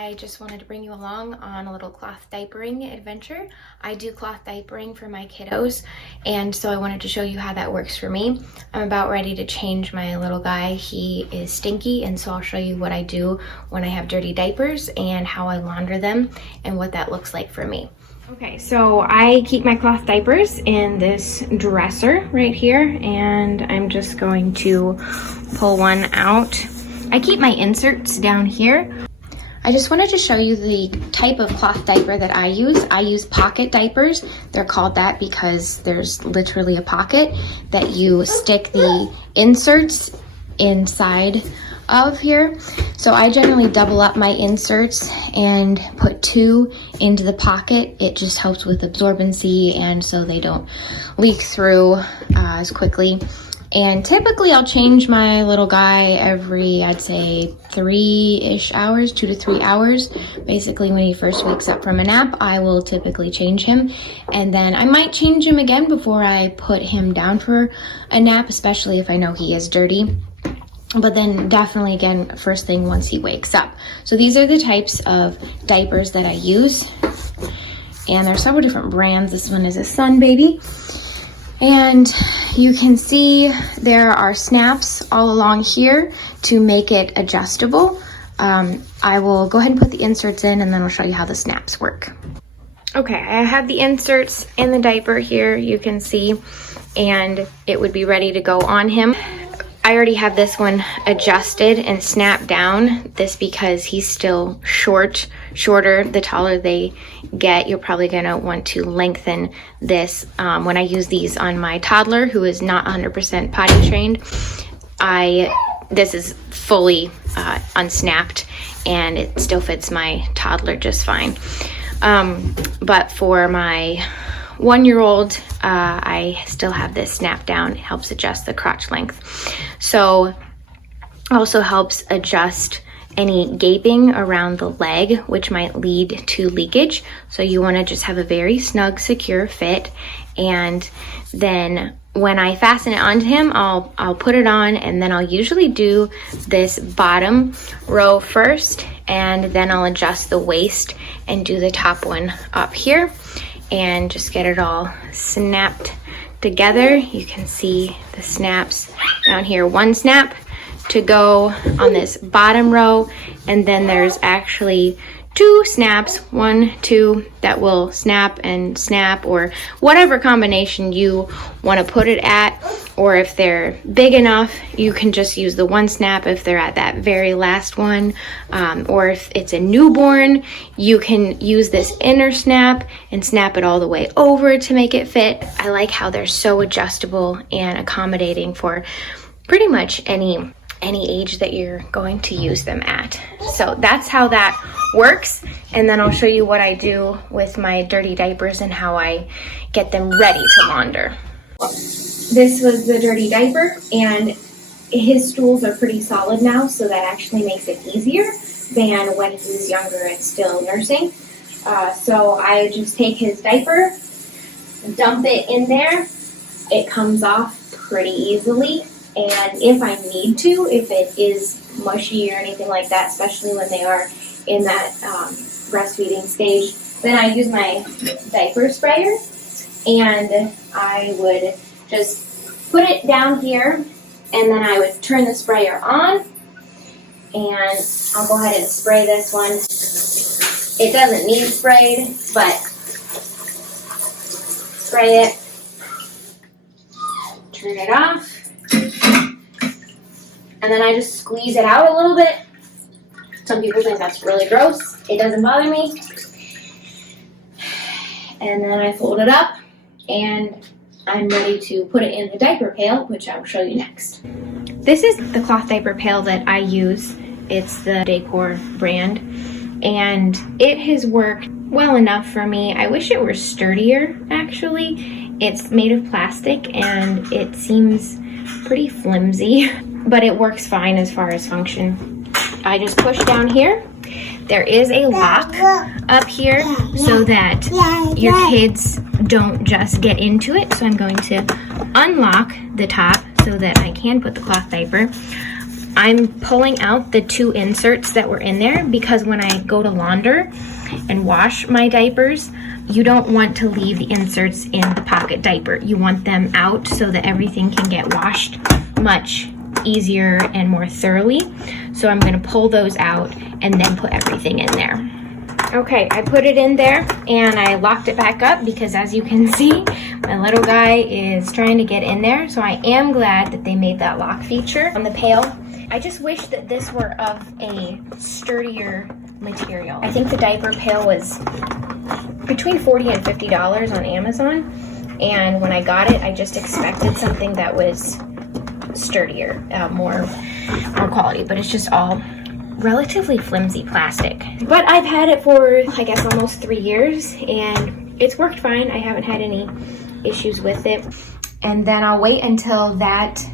I just wanted to bring you along on a little cloth diapering adventure. I do cloth diapering for my kiddos, and so I wanted to show you how that works for me. I'm about ready to change my little guy. He is stinky, and so I'll show you what I do when I have dirty diapers and how I launder them and what that looks like for me. Okay, so I keep my cloth diapers in this dresser right here, and I'm just going to pull one out. I keep my inserts down here. I just wanted to show you the type of cloth diaper that I use. I use pocket diapers. They're called that because there's literally a pocket that you stick the inserts inside of here. So I generally double up my inserts and put 2 into the pocket. It just helps with absorbency and so they don't leak through as quickly. And typically I'll change my little guy every, I'd say 3-ish hours, 2 to 3 hours. Basically when he first wakes up from a nap, I will typically change him. And then I might change him again before I put him down for a nap, especially if I know he is dirty. But then definitely again, first thing once he wakes up. So these are the types of diapers that I use. And there's several different brands. This one is a Sun Baby. And you can see there are snaps all along here to make it adjustable. I will go ahead and put the inserts in and then I'll show you how the snaps work. Okay, I have the inserts in the diaper here, you can see, and it would be ready to go on him. I already have this one adjusted and snapped down, this because he's still shorter. The taller they get, you're probably gonna want to lengthen this. When I use these on my toddler who is not 100% potty trained, this is fully unsnapped and it still fits my toddler just fine. But for my 1-year-old, I still have this snap down. It helps adjust the crotch length. So also helps adjust any gaping around the leg, which might lead to leakage. So you want to just have a very snug, secure fit. And then when I fasten it onto him, I'll put it on, and then I'll usually do this bottom row first, and then I'll adjust the waist and do the top one up here and just get it all snapped together. You can see the snaps down here. 1 snap to go on this bottom row, and then there's actually 2 snaps, 1, 2, that will snap and snap, or whatever combination you want to put it at. Or if they're big enough, you can just use the 1 snap if they're at that very last one. Or if it's a newborn, you can use this inner snap and snap it all the way over to make it fit. I like how they're so adjustable and accommodating for pretty much any age that you're going to use them at. So that's how that works. And then I'll show you what I do with my dirty diapers and how I get them ready to launder. This was the dirty diaper, and his stools are pretty solid now, so that actually makes it easier than when he was younger and still nursing. So I just take his diaper, dump it in there. It comes off pretty easily. And if I need to, if it is mushy or anything like that, especially when they are in that breastfeeding stage, then I use my diaper sprayer, and I would just put it down here, and then I would turn the sprayer on, and I'll go ahead and spray this one. It doesn't need sprayed, but spray it, turn it off. And then I just squeeze it out a little bit. Some people think that's really gross. It doesn't bother me. And then I fold it up, and I'm ready to put it in the diaper pail, which I'll show you next. This is the cloth diaper pail that I use. It's the Dekor brand, and it has worked well enough for me. I wish it were sturdier, actually. It's made of plastic, and it seems pretty flimsy, but it works fine as far as function. I just push down here. There is a lock up here so that your kids don't just get into it. So I'm going to unlock the top so that I can put the cloth diaper. I'm pulling out the 2 inserts that were in there because when I go to launder and wash my diapers, you don't want to leave the inserts in the pocket diaper. You want them out so that everything can get washed much easier and more thoroughly. So I'm gonna pull those out and then put everything in there. Okay, I put it in there and I locked it back up because as you can see, my little guy is trying to get in there. So I am glad that they made that lock feature on the pail. I just wish that this were of a sturdier material. I think the diaper pail was between $40 and $50 on Amazon. And when I got it, I just expected something that was sturdier, more quality, but it's just all relatively flimsy plastic. But I've had it for, I guess, almost 3 years and it's worked fine. I haven't had any issues with it. And then I'll wait until that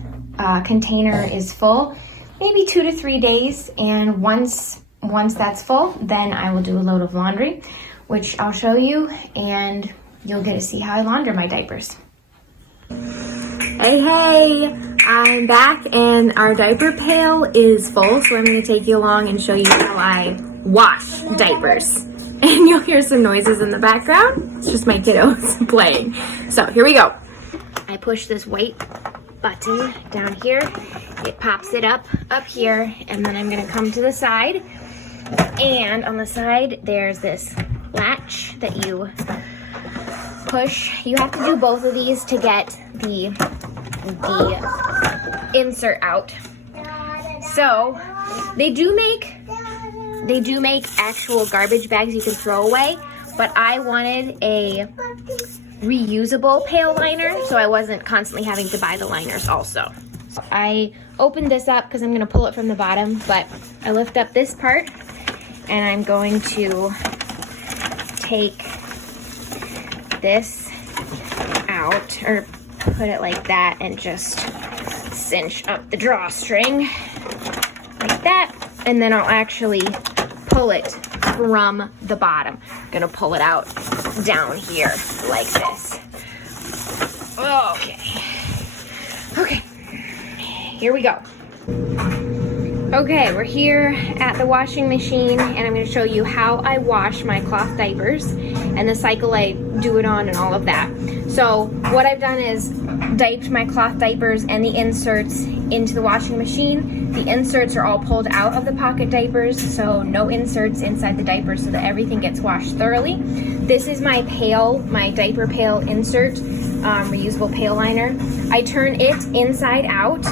container is full, maybe 2 to 3 days. And once that's full, then I will do a load of laundry, which I'll show you and you'll get to see how I launder my diapers. Hey, I'm back and our diaper pail is full, so I'm going to take you along and show you how I wash diapers. And you'll hear some noises in the background. It's just my kiddos playing. So here we go. I push this white button down here. It pops it up here, and then I'm going to come to the side. And on the side, there's this latch that you push. You have to do both of these to get the insert out. So they do make actual garbage bags you can throw away, but I wanted a reusable pail liner so I wasn't constantly having to buy the liners also. So I opened this up because I'm going to pull it from the bottom, but I lift up this part and I'm going to take this out, or put it like that, and just cinch up the drawstring like that, and then I'll actually pull it from the bottom. I'm gonna pull it out down here like this. Okay, here we go. Okay, we're here at the washing machine and I'm going to show you how I wash my cloth diapers and the cycle I do it on and all of that. So what I've done is diaped my cloth diapers and the inserts into the washing machine. The inserts are all pulled out of the pocket diapers, so no inserts inside the diapers so that everything gets washed thoroughly. This is my pail, my diaper pail insert, reusable pail liner. I turn it inside out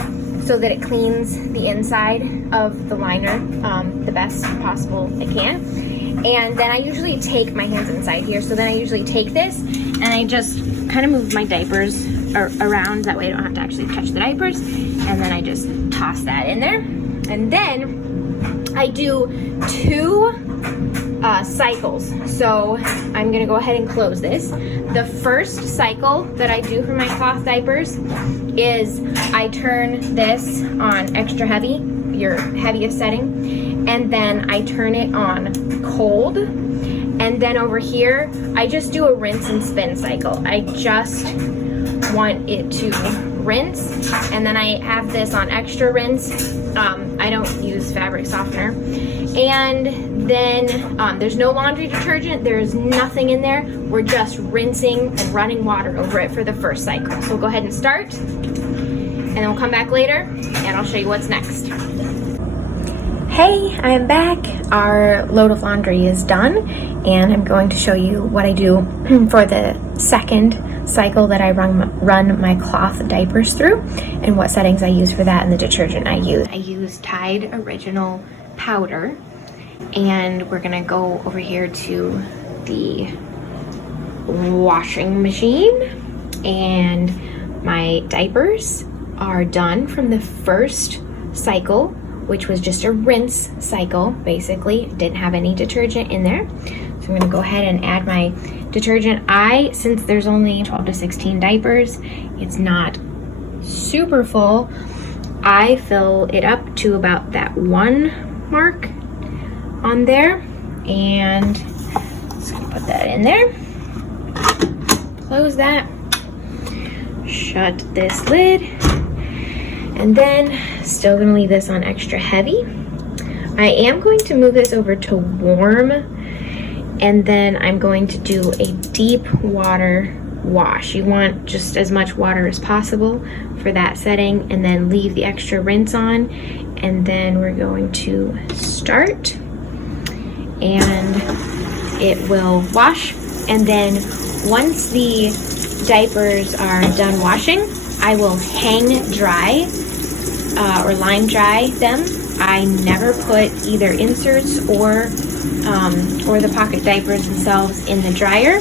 so that it cleans the inside of the liner the best possible it can. And then I usually take my hands inside here, so then I usually take this and I just kind of move my diapers around, that way I don't have to actually touch the diapers, and then I just toss that in there. And then I do 2 cycles. So I'm gonna go ahead and close this. The first cycle that I do for my cloth diapers is I turn this on extra heavy, your heaviest setting, and then I turn it on cold. And then over here, I just do a rinse and spin cycle. I just want it to rinse, and then I have this on extra rinse. I don't use fabric softener. And then there's no laundry detergent, there's nothing in there. We're just rinsing and running water over it for the first cycle. So we'll go ahead and start, and then we'll come back later and I'll show you what's next. Hey, I'm back. Our load of laundry is done, and I'm going to show you what I do for the second cycle that I run my cloth diapers through, and what settings I use for that and the detergent I use. I use Tide Original powder, and we're gonna go over here to the washing machine, and my diapers are done from the first cycle, which was just a rinse cycle, basically. Didn't have any detergent in there. So I'm gonna go ahead and add my detergent. Since there's only 12 to 16 diapers, it's not super full. I fill it up to about that 1 mark on there. And just gonna put that in there. Close that. Shut this lid. And then still gonna leave this on extra heavy. I am going to move this over to warm, and then I'm going to do a deep water wash. You want just as much water as possible for that setting, and then leave the extra rinse on. And then we're going to start, and it will wash. And then once the diapers are done washing, I will hang dry or line dry them. I never put either inserts or the pocket diapers themselves in the dryer.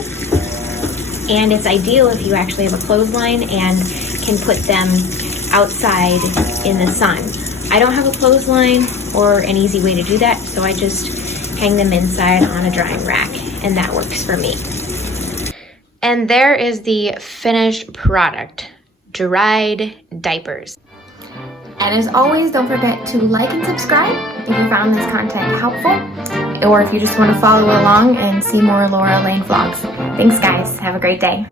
And it's ideal if you actually have a clothesline and can put them outside in the sun. I don't have a clothesline or an easy way to do that, so I just hang them inside on a drying rack, and that works for me. And there is the finished product, dried diapers. And as always, don't forget to like and subscribe if you found this content helpful, or if you just want to follow along and see more Laura Lane vlogs. Thanks guys, have a great day.